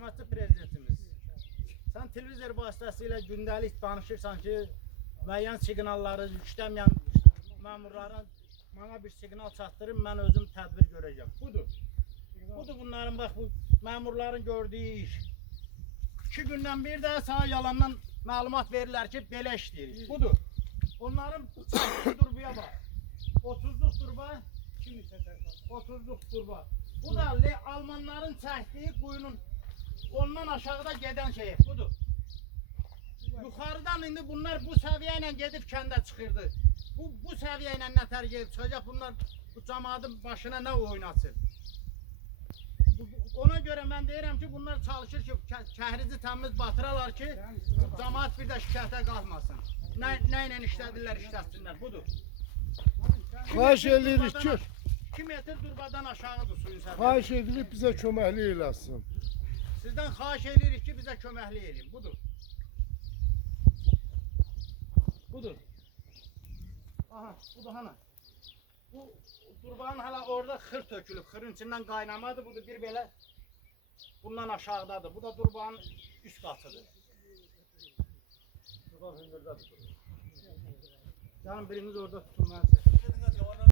Hörmətli prezidentimiz, sən televizor vasitəsilə gündəlik danışırsan ki, müəyyən siqnalları işləməyən məmurların mənə bir siqnal çatdırın, mən özüm tədbir görəcəm. Budur. Budur bunların bax bu məmurların gördüyü iş. İki gündən bir də sana yalandan məlumat verirlər ki, belə işləyirik. Budur. Onların çəkdiyi durbuya bax. 30'luk turba, 30'luk turba. Bu da Almanların çəkdiyi quyunun ondan aşağıda gedən şey budur. Yuxarıdan indi bunlar bu səviyyə ilə gedib kəndə çıxırdı. Bu bu səviyyə ilə nətər gedib çıxacaq bunlar bu cəmaatın başına nə oynasın? Ona görə mən deyirəm ki, bunlar çalışır ki, kə- kəhrizi təmiz batıralar ki, bu cəmaat bir də şikayətə qalmasın. Nə, nə ilə işlədirlər, işlətsinlər. Budur. Xahiş edirik ki, 2 metr durbadan aşağıdır suyun səviyyəsi. xahiş edirik bizə köməklik eləsin. Sizdən xahiş edirik ki, bizə köməklik edin. Budur. Budur. Aha, bu da hana. Bu durbanın hala orada xır tökülüb. Xırın içindən qaynamadı. Budur bir belə bundan aşağıdadır. Bu da durbanın üst qatıdır. Canım biriniz orada tutun mən.